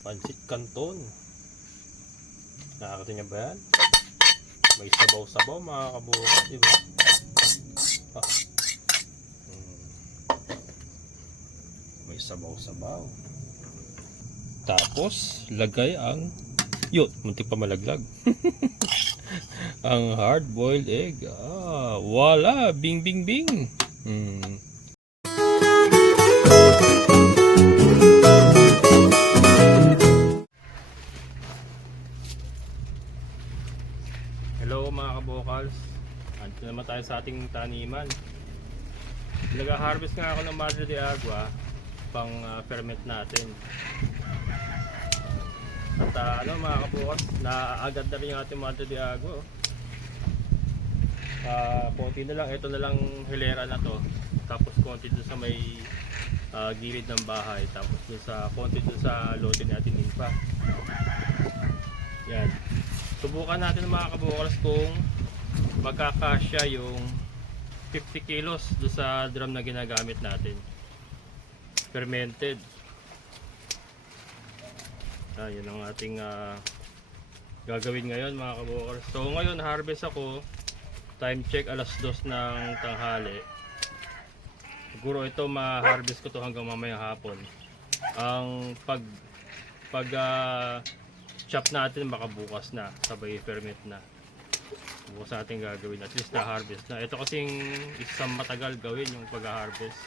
Pansit Canton. Nakakita niya ba yan? May sabaw-sabaw mga kabuka, di ba? Ah. May sabaw-sabaw. Tapos, lagay ang yun, muntik pa malaglag. Ang hard-boiled egg. Wala! Bing, bing, bing! Hello mga kabokals. Andito naman tayo sa ating taniman. Nag-harvest nga ako ng Madre de Agua pang ferment natin. At mga kabokals, naagad na rin yung ating Madre de Agua. Konti na lang, ito na lang hilera na to. Tapos konti dun sa may gilid ng bahay. Tapos dun sa konti dun sa lote natin pa. Yan. Subukan natin mga kabukals kung magkakasya yung 50 kilos do sa drum na ginagamit natin. Fermented. Yun ang ating gagawin ngayon mga kabukals. So ngayon harvest ako. Time check alas 2 ng tanghali. Siguro ito ma-harvest ko to hanggang mamayang hapon. Ang pag chop natin baka bukas na, sabay ferment na. Bukas natin gagawin, at least na harvest na. Ito kasing isang matagal gawin yung pag-harvest.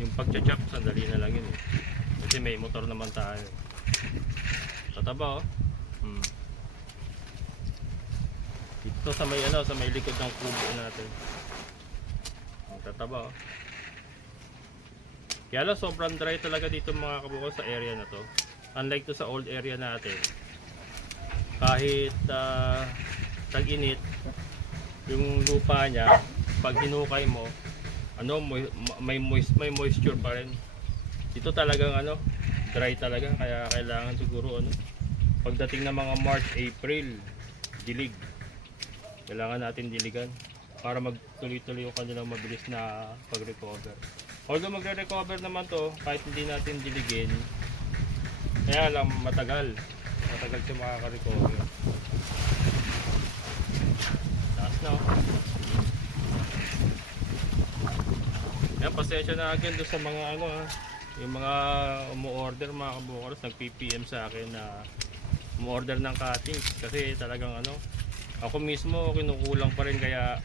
Yung pag-chop sandali na lang yun eh. Kasi may motor naman tayo. Tataba oh. Ito sa may sa may likod ng kubo natin. Tataba oh. Kaya lang sobrang dry talaga dito mga kabukal sa area na to. Unlike to sa old area natin, kahit tag-init yung lupa niya, pag hinukay mo may moisture pa rin. Dito talagang dry talaga, kaya kailangan siguro pagdating ng mga March, April, dilig. Kailangan natin diligan para magtuloy-tuloy yung kanilang mabilis na pag-recover. Although magre-recover naman to kahit hindi natin diligin, kaya lang matagal siya makaka-recover. Taas na oh. Yan, pasensya na agad doon sa mga yung mga umu-order mga kabukals, nag-PPM sa akin na umu-order ng cuttings kasi talagang ako mismo kinukulang pa rin, kaya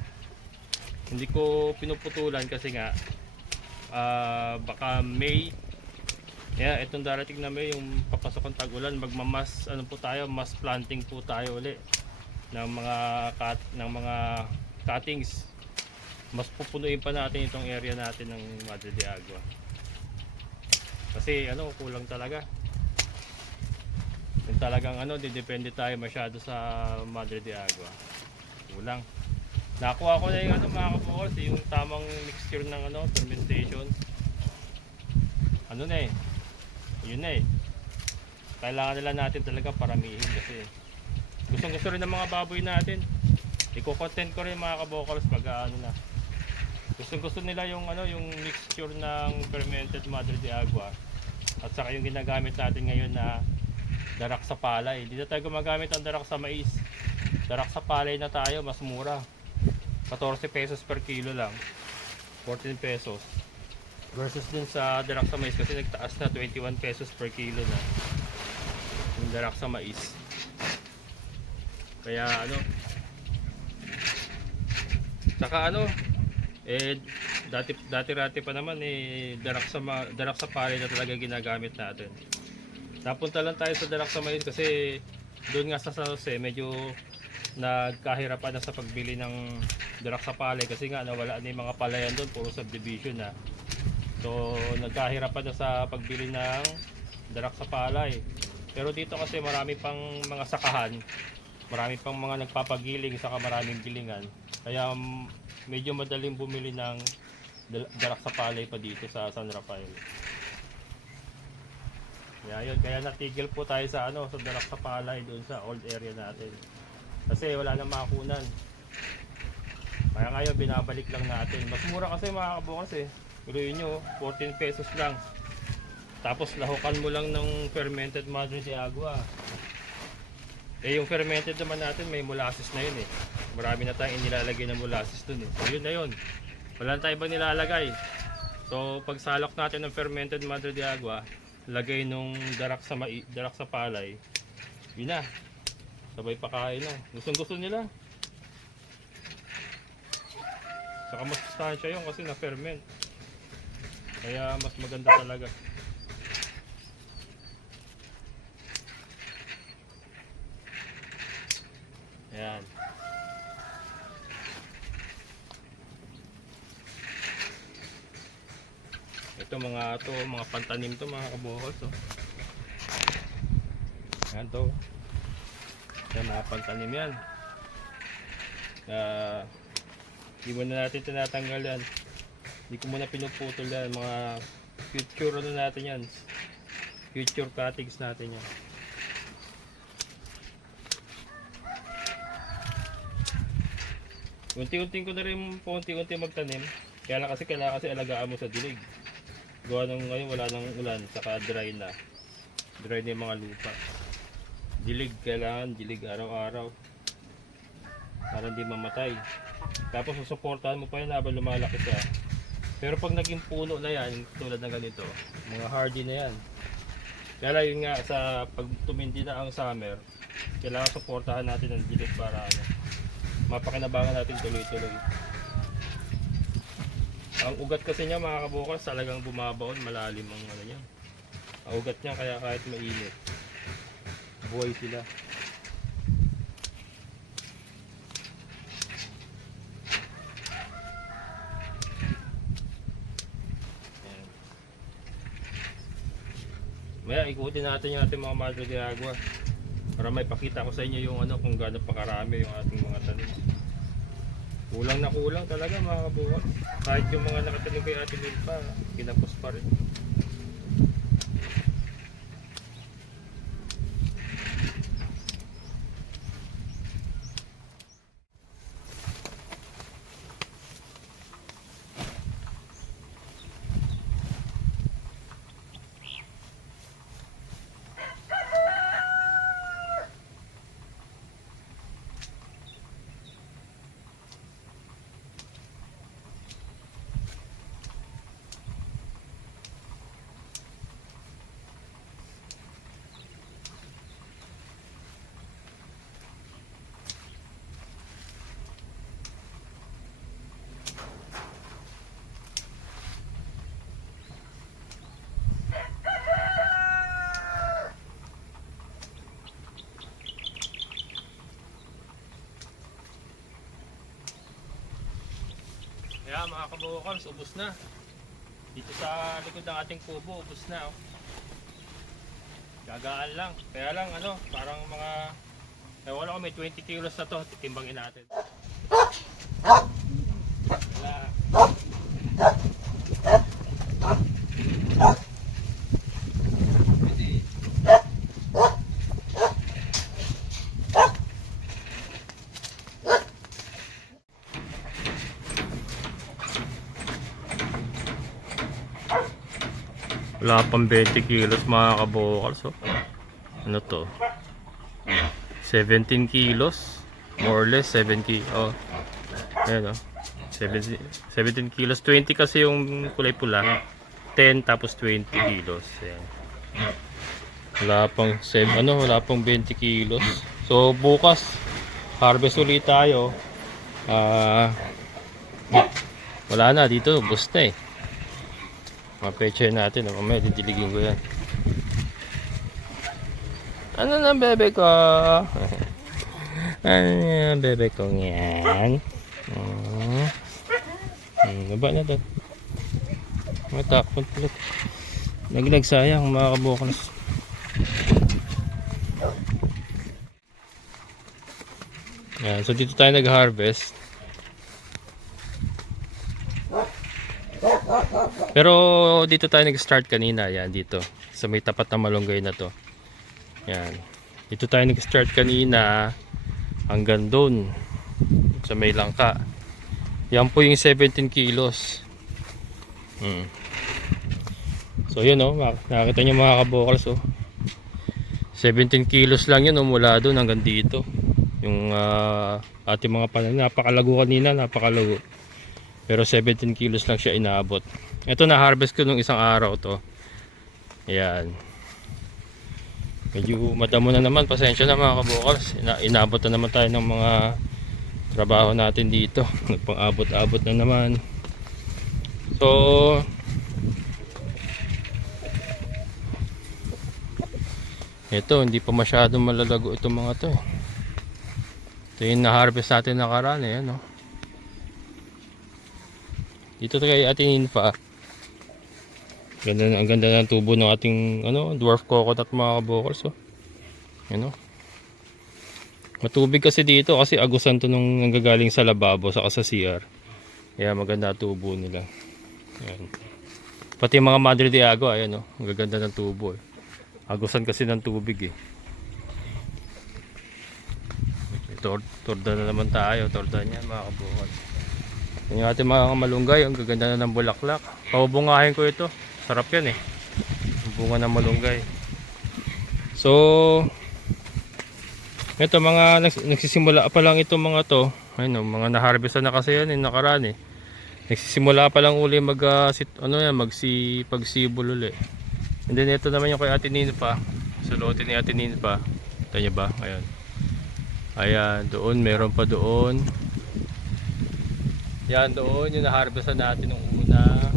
hindi ko pinuputulan kasi nga baka May. Itong darating na May, yung papasok ng tag-ulan, magmamas mass planting po tayo uli ng mga cuttings. Mas pupunuin pa natin itong area natin ng Madre de Agua. Kasi kulang talaga. Yung talagang didepende tayo masyado sa Madre de Agua. Kulang. Nakuha ko na yung mga kabukals, yung tamang mixture ng fermentation. Yun na eh. Kailangan nila natin talaga paramihin kasi gusto rin ng mga baboy natin. Iko-content ko rin mga kabokals pag gusto nila yung yung mixture ng fermented Madre de Agua at saka yung ginagamit natin ngayon na darak sa palay. Hindi na tayo gumagamit ng darak sa mais. Darak sa palay na tayo, mas mura. 14 pesos per kilo lang. 14 pesos. Versus dun sa darak sa mais kasi nagtaas na 21 pesos per kilo na yung darak sa mais. Kaya saka dati pa naman darak sa palay na talaga ginagamit natin. Napunta lang tayo sa darak sa mais kasi doon nga sa San Jose medyo nagkahirapan na sa pagbili ng darak sa palay kasi nga nawala na yung mga palayan doon, puro subdivision na. So nagkahirapan na sa pagbili ng darak sa palay. Pero dito kasi marami pang mga sakahan, marami pang mga nagpapagiling, saka maraming gilingan. Kaya medyo madaling bumili ng darak sa palay pa dito sa San Rafael. Kaya natigil po tayo sa sa darak sa palay doon sa old area natin. Kasi wala nang makunan. Kaya ngayon binabalik lang natin. Mas mura kasi mga kabukals eh. Guruin nyo, 14 pesos lang. Tapos lahukan mo lang ng fermented Madre de Agua. Eh yung fermented naman natin may molasses na yun eh. Marami na tayong inilalagay na molasses dun eh. So yun na yun. Wala na tayong ibang nilalagay. So pag salok natin ng fermented Madre de Agua, lagay nung darak sa palay. Yun na. Sabay pakain na. Gustong gusto nila. Saka mas sustansya yun kasi na-ferment. Kaya mas maganda talaga. Ayan. Ito mga pantanim to mga kabukals. Oh. Ayan to. Ayan, mga pantanim yan. Hindi muna natin tinatanggal yan. Hindi ko muna pinuputol yan. Mga future ano natin yan. Future cuttings natin yan. Unti-unti ko na rin unti-unti magtanim. Kaya lang kasi kailangan kasi alagaan mo sa dilig. Gawa nung ngayon wala nang ulan, saka dry na. Dry na yung mga lupa. Dilig, kailangan dilig araw-araw. Para hindi mamatay. Tapos susuportahan mo pa yun habang lumalaki siya. Pero pag naging puno na yan, tulad ng ganito, mga hardy na yan. Kaya lang yun nga, sa pag tumindi na ang summer, kailangan suportahan natin ng dilig para mapakinabangan natin tuloy-tuloy. Ang ugat kasi niya mga kabukals talagang bumabaon, malalim ang ano niya. Ang ugat niya kaya kahit mainit, buhay sila. Ayan. Maya ikutin natin yung ating mga Madre de Agua. Para may pakita ko sa inyo yung ano kung gaano pa karami yung ating mga tanim. Kulang na kulang talaga mga kabukal. Kahit yung mga nakatanim kay Ate Milpa, kinapos pa rin. Kaya mga kabukals, ubos na. Dito sa likod ng ating kubo, ubos na. Oh. Gagaan lang. Kaya lang ano, parang mga wala ko may 20 kilos na to, timbangin natin. Wala. Wala pang 20 kilos mga kabukals. Oh. Ano to? 17 kilos. More or less 7 kilos. Oh. Ayan oh. 17 kilos. 20 kasi yung kulay pula. 10 tapos 20 kilos. Ayan. Wala pang wala pang 20 kilos. So bukas harvest ulit tayo. Wala na dito. Bus na eh. Mapeche natin, mamaya didiligin ko yan. Ano na bebe ko? Ano na bebe ko yan? Baba na to. Matakot ulit. Naglag sayang mga kabukals. Yan, so dito tayo nag-harvest. Pero dito tayo nag-start kanina, yan dito. Sa may tapat na malunggay na to. Yan. Dito tayo nag-start kanina hanggang doon sa may langka. Yan po yung 17 kilos. So yun oh, nakita nyo mga kabokals oh. 17 kilos lang yun oh, mula doon hanggang dito. Yung ating mga panan, napakalago kanina, napakalago. Pero 17 kilos lang siya inaabot. Ito na harvest ko nung isang araw to. Ayan. Medyo madamo na naman, pasensya na mga kabokals. Inaabot na naman tayo ng mga trabaho natin dito. Nagpang-abot-abot na naman. So ito, hindi pa masyadong malalago itong mga to eh. Ito yung na-harvest natin nakaraan eh, ano. Dito kay ating pa. Ang ganda ng tubo ng ating ano, dwarf coconut mga kabokals oh. Ano? Matubig kasi dito kasi agusan to nung nanggagaling sa lababo saka sa CR. Kaya maganda tubo nila. Ayan. Pati mga Madre de Agua, ayan oh, ang gaganda ng tubo eh. Agusan kasi ng tubig eh. Torda na naman tayo, torda niyan mga kabokals. Yung ating mga malunggay, ang gaganda na ng bulaklak. Pabubungahin ko ito. Sarap yan eh. Bunga ng malunggay. So, ito mga nagsisimula pa lang itong mga to. Ayun, mga na-harvest na kasi yan, nakaraan eh. Nagsisimula pa lang uli pagsibol uli. And then ito naman yung kay Ate Ninfa. Sulutin ni Ate Ninfa. Ito niya ba? Ayan. Ayan, doon, meron pa doon. Yan doon, yung na-harvest natin nung una.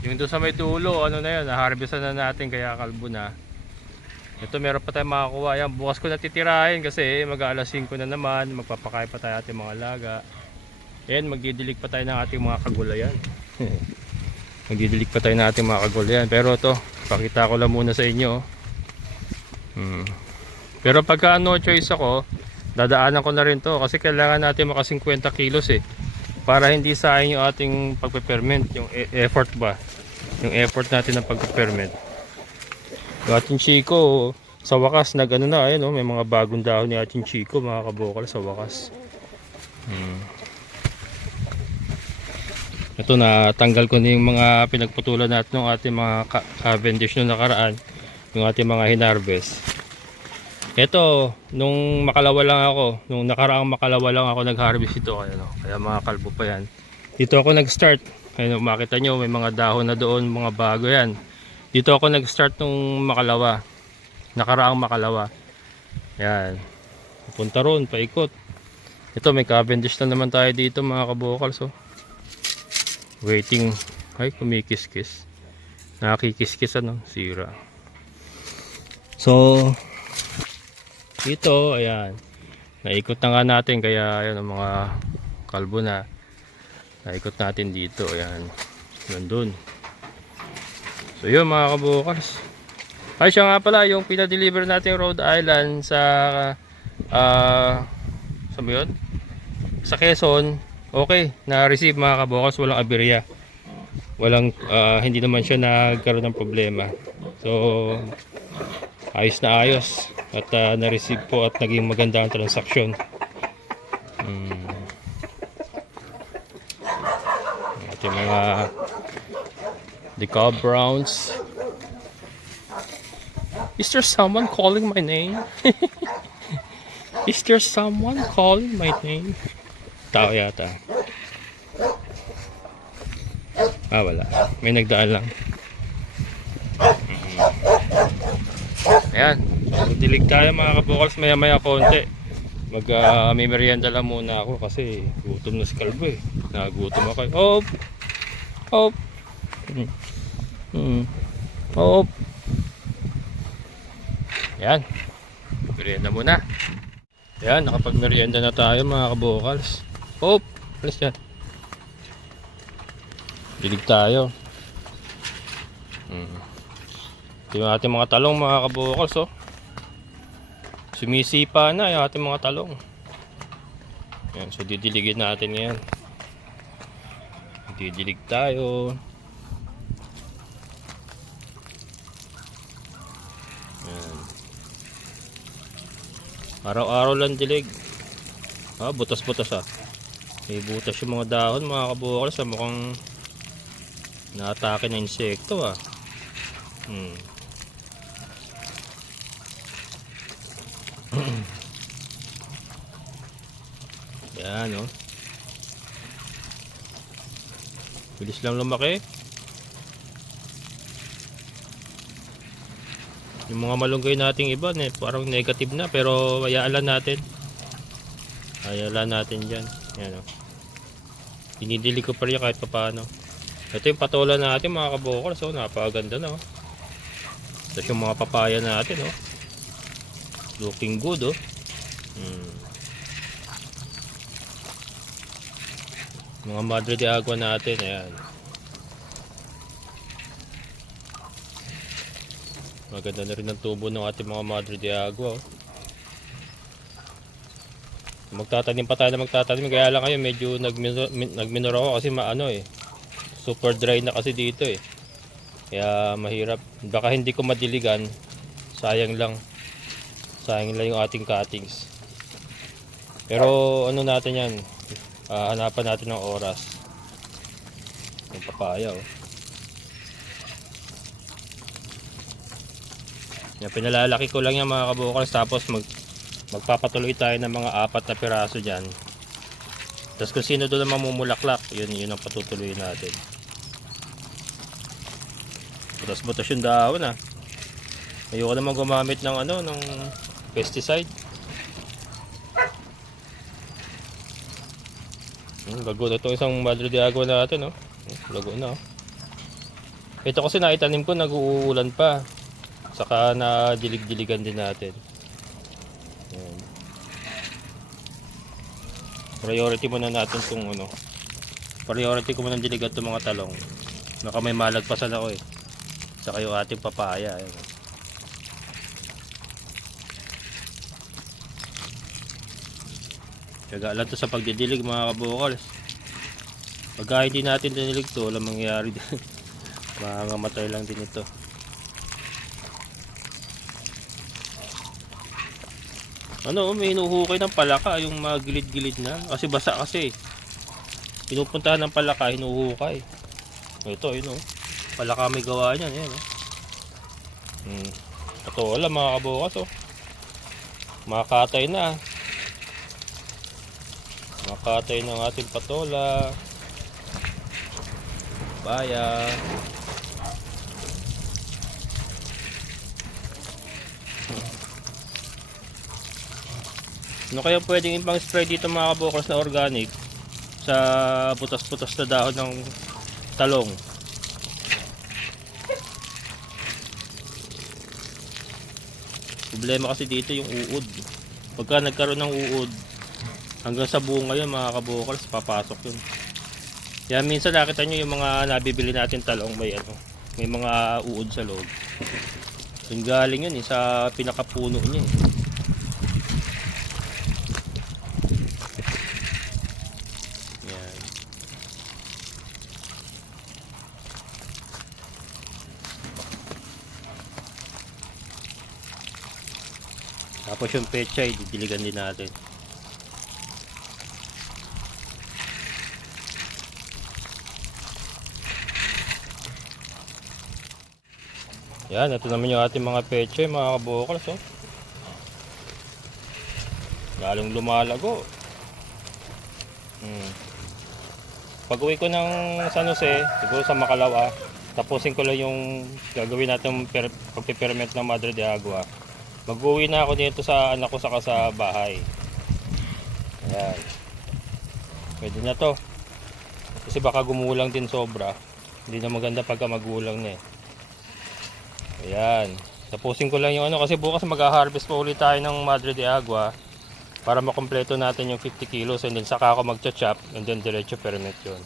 Yung doon sa may dulo, ano na yun, na-harvest na natin kaya kalbo na. Ito meron pa tayong makakuha. Yan, bukas ko natitirahin kasi mag-aalas 5 na naman. Magpapakain pa tayo ating mga alaga. Yan, magdidilig pa tayo ng ating mga kagulayan. Magdidilig pa tayo ng ating mga kagulayan. Pero ito, pakita ko lang muna sa inyo. Pero pagka no choice ako, dadaanan ko na rin to kasi kailangan natin maka 50 kilos eh. Para hindi sayang yung ating pagpe-ferment, yung effort ba. Yung effort natin ng pagpe-ferment. Yung ating Chico, sa wakas nag-ano na, ayun, may mga bagong dahon ni ating Chico mga kabokal sa wakas. Ito na, tanggal ko na yung mga pinagputulan natin ng ating mga Cavendish nung nakaraan. Yung ating mga hinarvest. Ito, nung makalawa lang ako, nung nakaraang makalawa lang ako nag-harvest ito, kaya mga kalbo pa yan. Dito ako nag-start. Ayun, makita nyo, may mga dahon na doon, mga bago yan. Dito ako nag-start nung makalawa. Nakaraang makalawa. Yan. Punta ron, paikot. Ito, may Cavendish na naman tayo dito mga kabokals. Oh. Waiting. Ay, kumikis-kis. Nakikis-kis ano, sira. So, dito, ayan. Naikot na nga natin kaya ayan ang mga kalbo na. Naikot natin dito, ayan. Nandun. So yun mga kabukals. Ay siya nga pala yung pinadeliver natin Rhode Island sa saan ba yun? Sa Quezon. Okay, na-receive mga kabukals, walang aberya. Walang hindi naman siya nagkaroon ng problema. So ayos na ayos at na-receive po at naging maganda ang transaksyon. Ito yung mga DeKalb Browns. Is there someone calling my name? Is there someone calling my name? Tao yata. Wala. May nagdaan lang. Ayan. Dilig tayo mga kabukals, maya maya konti. May merienda lang muna ako kasi gutom na si Kalbo eh. Nagutom ako. Hop! Hop! Hop! Ayan. Merienda muna. Ayan, nakapag merienda na tayo mga kabukals. Hop! Alis yan. Dilig tayo. Ito yung ating mga talong mga kabukals oh. Sumisipa na yung ating mga talong. Yan, so didiligin natin yan. Didilig tayo. Yan. Araw-araw lang dilig. Butas-butas ah. May butas yung mga dahon mga kabukals. Mukhang Naatake ng insekto ah. Yan oh. Bilis lang lumaki. Yung mga malunggay nating iba parang negative na, pero hayaan lang natin. Hayaan lang natin dyan. Yan oh. Dinidilig ko pa rin kahit paano. Ito yung patola natin mga kabokal. So napakaganda na oh. Tapos yung mga papaya natin oh. Looking good oh. Mga Madre de Agua natin. Ayan. Maganda na rin ang tubo ng ating mga Madre de Agua oh. Magtatanim pa tayo na magtatanim. Kaya lang kayo medyo nagminor ako kasi maano eh. Super dry na kasi dito eh. Kaya mahirap. Baka hindi ko madiligan. Sayang lang. Sayang lang yung ating cuttings. Pero ano natin yan. Hanapan natin ng oras. Yung papaya oh. Yan, pinalalaki ko lang yan mga kabukals. Tapos magpapatuloy tayo ng mga 4 na piraso dyan. Tapos kung sino doon na mamumulaklak, yun ang patutuloy natin. Butas-butas yung dahon ah. Ayoko naman gumamit ng ng pesticide. Lago na itong isang Madre de Agua natin oh. Lago na oh. Ito kasi naitanim ko nag-uulan pa. Saka na dilig-diligan din natin. Ayan. Priority muna natin itong priority ko muna diligan itong mga talong. Baka may malagpasan ako eh. Saka yung ating papaya. Ayan. Tiyaga lang to sa pagdidilig mga kabukals. Pagka hindi natin dinilig to, walang mangyayari din. Mangangamatay lang din ito. May hinuhukay ng palaka yung mga gilid-gilid na. Kasi basa kasi. Pinupuntahan ng palaka, hinuhukay. Ito, yun oh. Palaka may gawa niyan. Yan oh. Ito wala mga kabukas oh. Makakatay na. Makakatay ng ating patola. Baya. Ano kaya pwedeng ipang spray dito mga kabukas na organic sa putas-putas na dahon ng talong? Problema kasi dito yung uod. Pagka nagkaroon ng uod, hanggang sa bunga yun mga kabukals, papasok yun. Kaya minsan nakita nyo yung mga nabibili natin talong may mga uod sa loob. Yung galing yun sa pinakapuno niya eh. Yan. Tapos yung pechay, didiligan din natin. Yan, ito naman yung ating mga pechay mga kabukals oh. Lalong lumalago. Pag uwi ko ng San Jose, siguro sa Makalawa, tapusin ko lang yung gagawin natin pagpiperment ng Madre de Agua. Mag-uwi na ako dito sa anak ko saka sa bahay. Ayan. Pwede na to. Kasi baka gumulang din sobra. Hindi na maganda pagka magulang na eh. Ayan. Tapusin ko lang yung kasi bukas mag-harvest pa ulit tayo ng Madre de Agua para makompleto natin yung 50 kilos and then saka ako magcha-chop and then diretso ferment yun.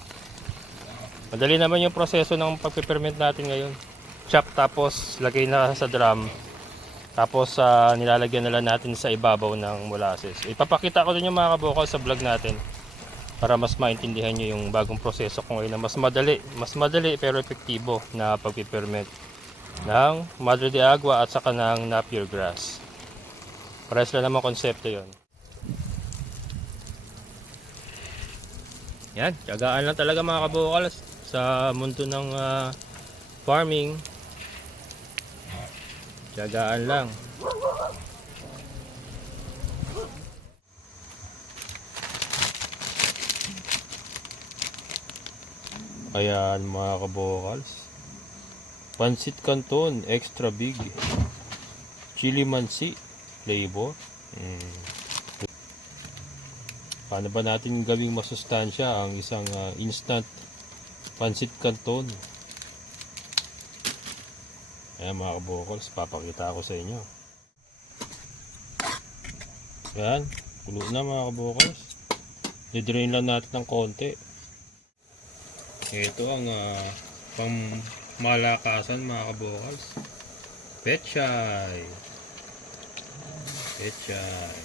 Madali naman yung proseso ng pagpiperment natin ngayon. Chop tapos lagay na sa drum. Tapos nilalagyan na lang natin sa ibabaw ng molasses. Ipapakita ko din yung mga kabukal sa vlog natin para mas maintindihan nyo yung bagong proseso ko ngayon na mas madali pero epektibo na pagpiperment ng Madre de Agua at saka ng Napier grass. Parehas lang naman konsepto yon. Yan, tiyagaan lang talaga mga kabukal. sa mundo ng farming. Tiyagaan lang. Ayan mga kabokals. Pansit Canton, extra big. Chili mansi, flavor. Paano ba natin gawing masustansya ang isang instant Pansit Canton? Ayan mga kabokals, papakita ko sa inyo. Ayan, kulo na mga kabokals. Didrain lang natin ng konti. Ito ang pang malakasan mga kabokals. Pechay. Pechay.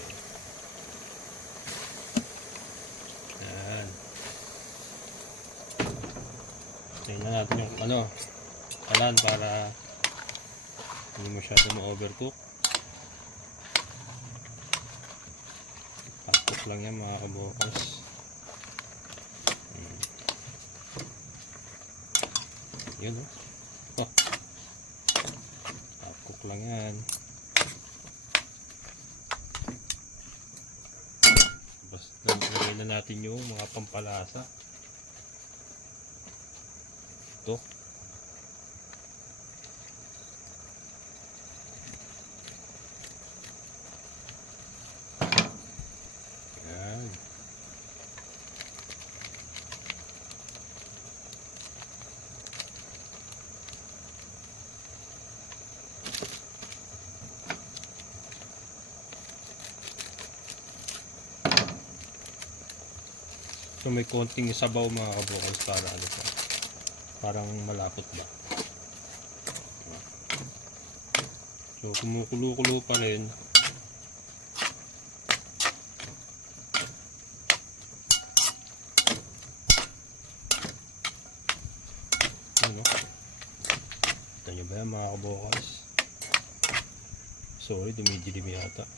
Ayan. Tingnan natin yung kalan para hindi masyado ma-overcook. Half-cook lang yan mga kabokals. Yun half-cook lang yan. Basta lagyan na natin yung mga pampalasa. Ito. Yan. So may konting sabaw mga kabokals para parang malapot ba. So kumukulo-kulo pa rin. Kita nyo ba yan mga kabokals? Sorry, dumidilim yata.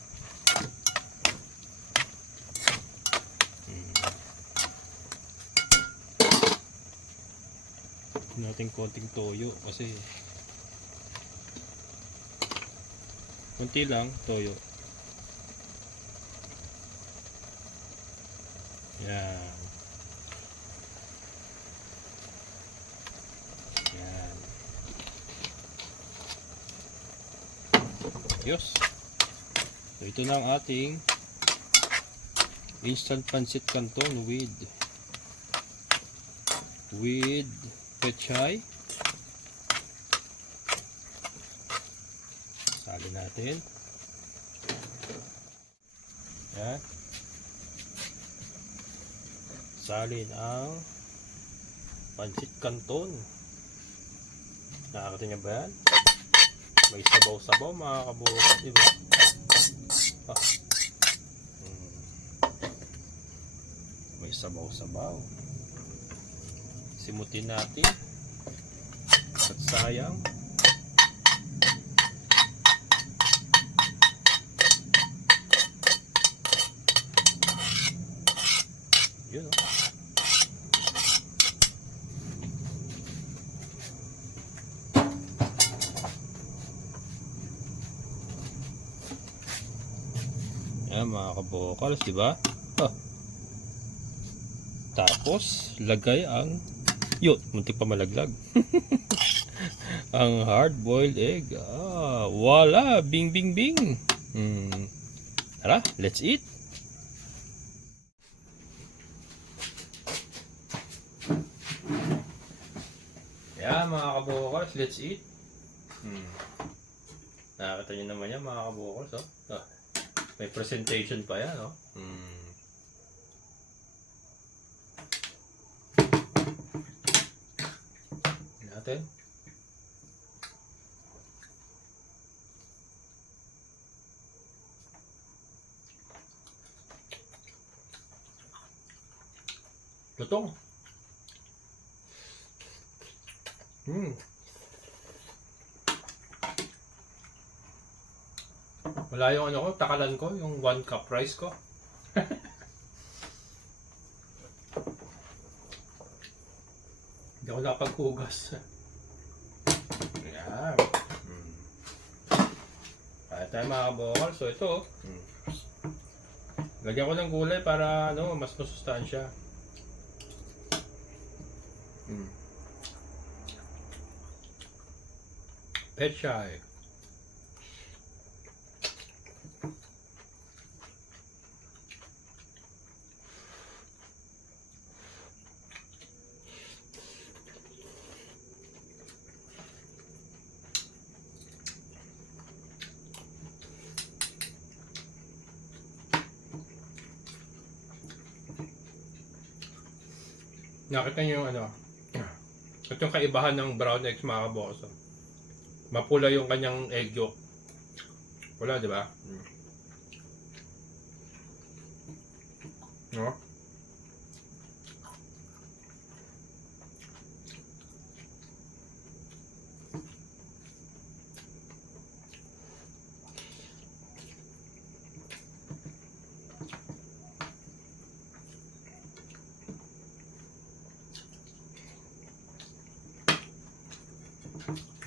Natin konting toyo kasi konti lang toyo. Yan. Yan. Yos. So ito na ang ating instant Pansit Canton with pechay. Salin natin. Yan. Salin ang Pansit Canton. Nakakita niyo ba yan? May sabaw-sabaw mga kabukos, diba? May sabaw-sabaw. Simutin natin at sayang yun yan mga kabokals, diba? Tapos lagay ang muntik pa malaglag. Ang hard-boiled egg. Voila! Bing, bing, bing! Tara, let's eat! Yan mga kabokals, let's eat! Nakakita nyo naman yan mga kabokals. May presentation pa yan. Natin. Lutong. Wala yung takalan ko, yung 1 cup rice ko. Hindi ako ako nakapaghugas. Yan. Kaya tayo mga kabokal. So ito. Lagyan ko ng gulay para ano, mas masustansya. Pechay. Nakita niyo yung ano? Ito yung kaibahan ng brown eggs mga kaboso. Mapula yung kanyang egg yolk. Wala, di ba? No?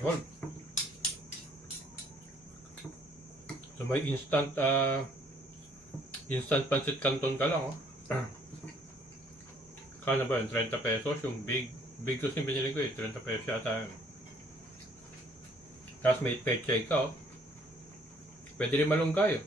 Yun. So may instant pancit canton ka lang, oh. Kala ba yun? 30 pesos? Yung big kasi yung binili ko eh. 30 pesos yata yun. Tapos may pechay ka, oh. Pwede rin malunggay, oh.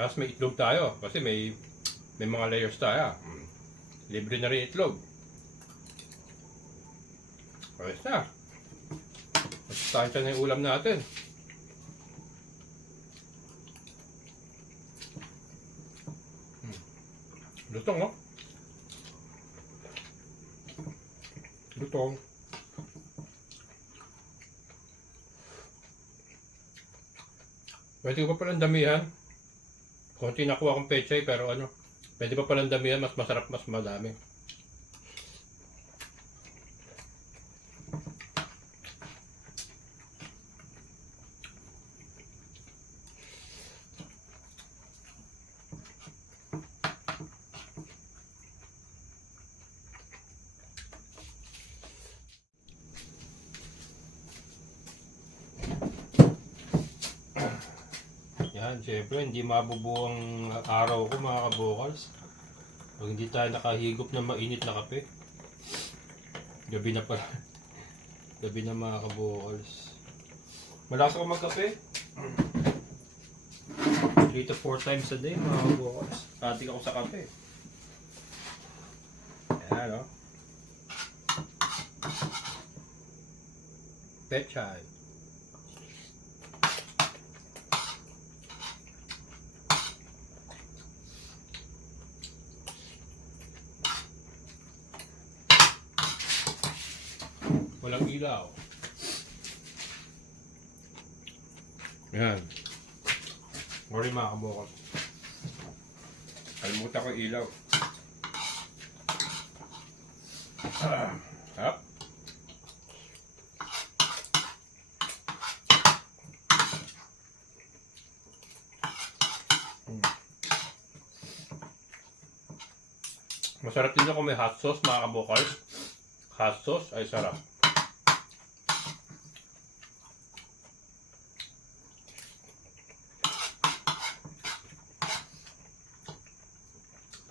Tapos may itlog tayo kasi may mga layers tayo. Libre na rin itlog. Ayos na. Masustansya na yung ulam natin. Lutong, oh. Lutong. Pwede ko pa palang damihan. Konti nakuha akong pechay pero ano, pwede pa palang damihan, mas masarap, mas madami. Yan, syempre hindi mabubuo ang araw ko mga kabokals pag hindi tayo nakahigop ng mainit na kape. Gabi na pala. Gabi na mga kabokals. Malakas ako magkape. 3 to 4 times a day mga kabokals. Adik ako sa kape. Ayan, oh. Pechay. Walang ilaw. Yan. Sorry mga kabokal. Kalimutan ko ilaw. Hap. Masarap din kung may hot sauce mga kabokal. Hot sauce ay sarap.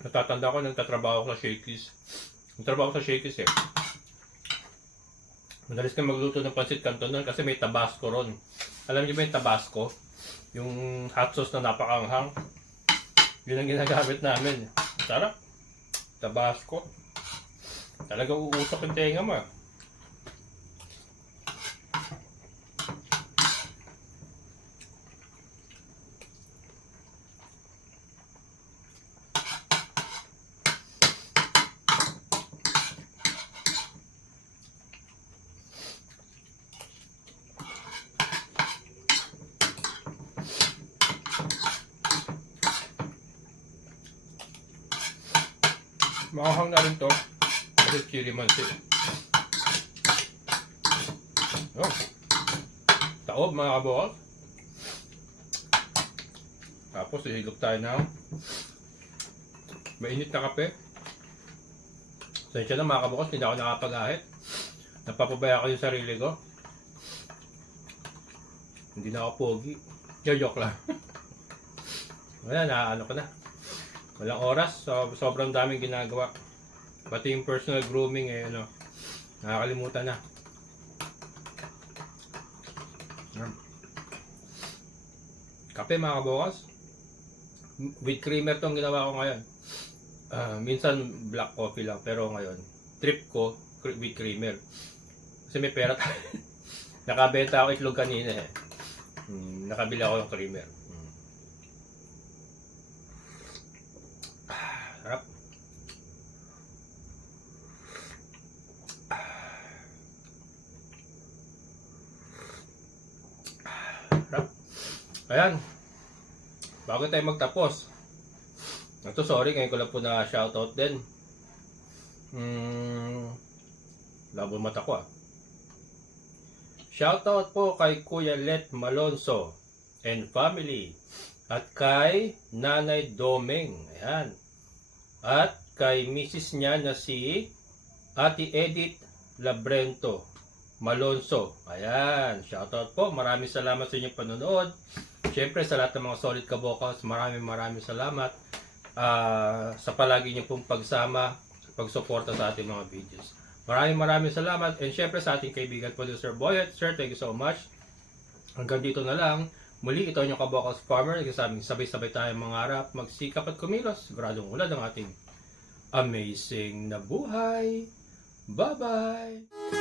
Natatanda ko nang tatrabaho ko sa Shakey's. Nagtrabaho ko sa Shakey's eh. Madalis kang magluto ng pancit canton kasi may tabasco ron. Alam niyo ba yung tabasco? Yung hot sauce na napakanghang. Yun ang ginagamit namin. Sarap. Tabasco. Talaga uusok yung tenga mo. Makahang na rin to. Kasi chili mansi. Oh. Taob mga kabokal. Tapos ihigop tayo ng mainit na kape. Sensya na mga kabukas, hindi ako nakapag-ahit. Napapabaya ko yung sarili ko. Hindi na ako pogi. Joke lang. Wala, naano ko na. Walang oras, so sobrang daming ginagawa. Pati yung personal grooming nakakalimutan na. Kape mga kabukas. With creamer tong ginawa ko ngayon. Minsan black coffee lang, pero ngayon trip ko with creamer. Kasi may pera tayo. Nakabenta ako itlog kanina eh. Nakabili ako ng creamer. Sarap. Sarap. Ayan. Bago tayo magtapos. Ito, sorry, ngayon ko lang po na shoutout din. Labo mata ko ah. Shoutout po kay Kuya Let Malonzo and family. At kay Nanay Domeng. Ayan. At kay Mrs. niya na si Ate Edith Labrento Malonzo. Ayan. Shoutout po. Maraming salamat sa inyong panonood. Siyempre sa lahat ng mga solid kabokals, maraming salamat sa palagi niyo pong pagsama, pagsuporta sa ating mga videos. Maraming salamat, and siyempre sa ating kaibigan po Sir Boyet. Sir, thank you so much. Hanggang dito na lang. Muli, ito yung Kabokals Farmer. Nagsasabing sabay-sabay tayong mangarap, magsikap at kumilos. Siguradong ulad ang ating amazing na buhay. Bye-bye!